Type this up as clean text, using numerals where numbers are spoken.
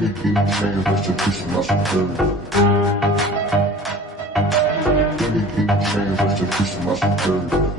Anything changed, that's a piece of my security. Anything changed, that's a piece of my security.